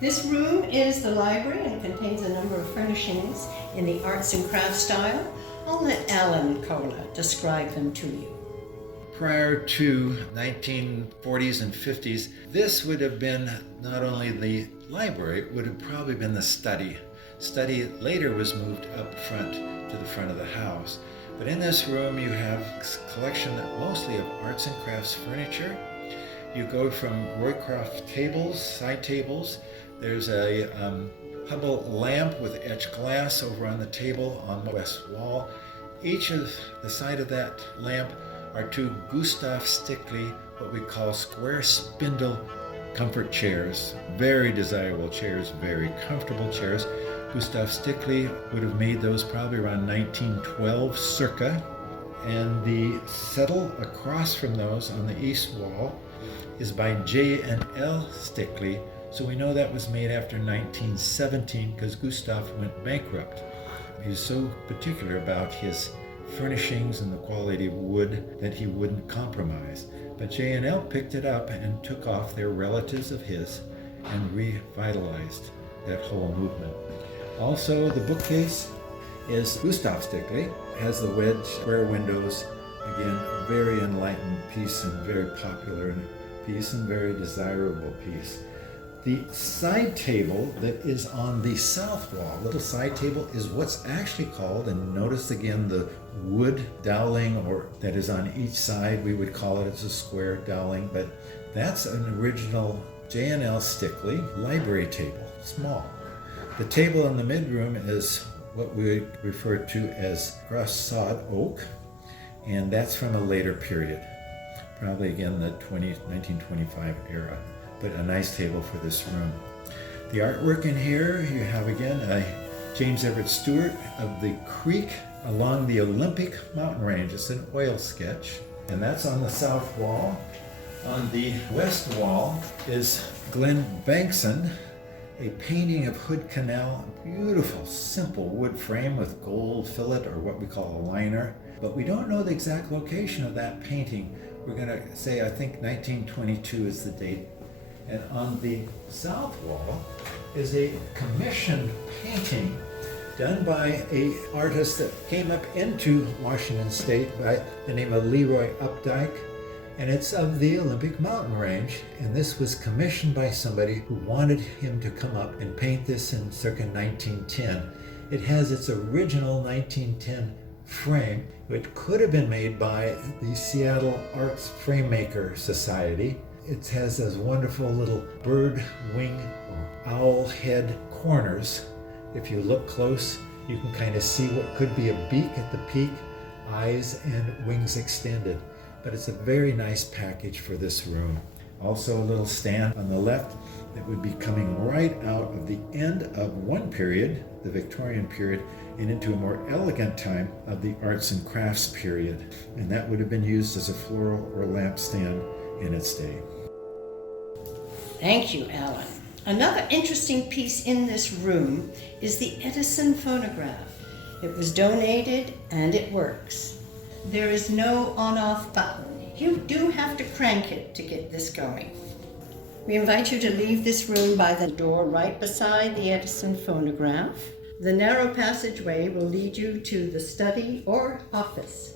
This room is the library and contains a number of furnishings in the arts and crafts style. I'll let Alan Kohler describe them to you. Prior to 1940s and 50s, this would have been not only the library, it would have probably been the study. Study later was moved up front to the front of the house. But in this room you have a collection mostly of arts and crafts furniture. You go from Roycroft tables, side tables. There's a Hubble lamp with etched glass over on the table on the west wall. Each of the side of that lamp are two Gustav Stickley, what we call square spindle comfort chairs. Very desirable chairs, very comfortable chairs. Gustav Stickley would have made those probably around 1912 circa. And the settle across from those on the east wall is by J&L Stickley. So we know that was made after 1917 because Gustav went bankrupt. He was so particular about his furnishings and the quality of wood that he wouldn't compromise. But J&L picked it up and took off their relatives of his and revitalized that whole movement. Also, the bookcase is Gustav Stickley. It has the wedge square windows. Again, very enlightened piece and very popular piece and very desirable piece. The side table that is on the south wall, little side table, is what's actually called, and notice again the wood dowling or that is on each side, we would call it as a square dowling, but that's an original J&L Stickley library table, small. The table in the midroom is what we refer to as cross sawed oak, and that's from a later period, probably again the 1925 era. But a nice table for this room. The artwork in here, you have again a James Everett Stewart of the creek along the Olympic mountain range. It's an oil sketch, and that's on the south wall. On the west wall is Glenn Bankson, a painting of Hood Canal, a beautiful, simple wood frame with gold fillet or what we call a liner. But we don't know the exact location of that painting. We're gonna say, I think 1922 is the date. And on the south wall is a commissioned painting done by an artist that came up into Washington State by the name of Leroy Updike. And it's of the Olympic mountain range. And this was commissioned by somebody who wanted him to come up and paint this in circa 1910. It has its original 1910 frame, which could have been made by the Seattle Arts Framemaker Society. It has those wonderful little bird wing or owl head corners. If you look close, you can kind of see what could be a beak at the peak, eyes and wings extended. But it's a very nice package for this room. Also a little stand on the left that would be coming right out of the end of one period, the Victorian period, and into a more elegant time of the arts and crafts period. And that would have been used as a floral or lamp stand in its day. Thank you, Alan. Another interesting piece in this room is the Edison phonograph. It was donated and it works. There is no on-off button. You do have to crank it to get this going. We invite you to leave this room by the door right beside the Edison phonograph. The narrow passageway will lead you to the study or office.